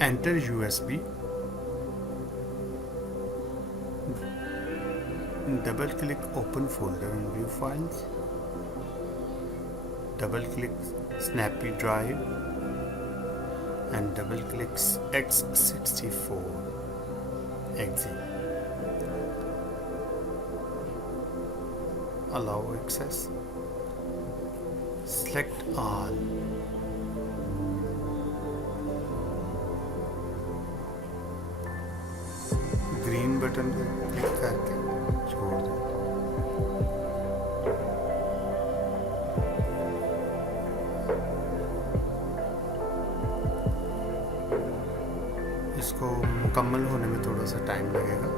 enter USB, double click open folder and view files, double click SNAPPY DRIVE and double click x64, exit, allow access, select all, green button पर click करके छोड़ दो। इसको मुकम्मल होने में थोड़ा सा टाइम लगेगा।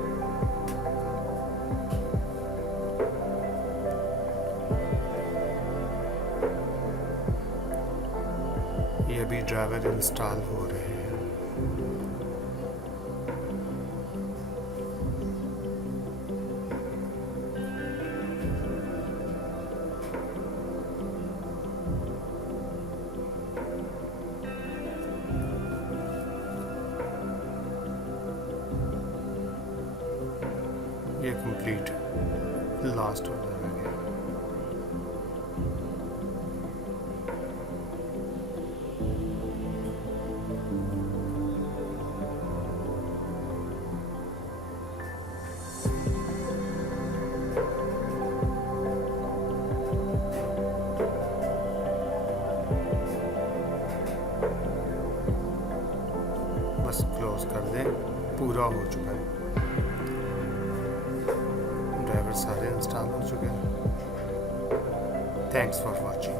ये अभी ड्राइवर इंस्टॉल हो रहे हैं। ये कंप्लीट लास्ट हो जाएगा। बस क्लोज कर दें, पूरा हो चुका है। ड्राइवर सारे इंस्टॉल हो चुके हैं। Thanks for watching.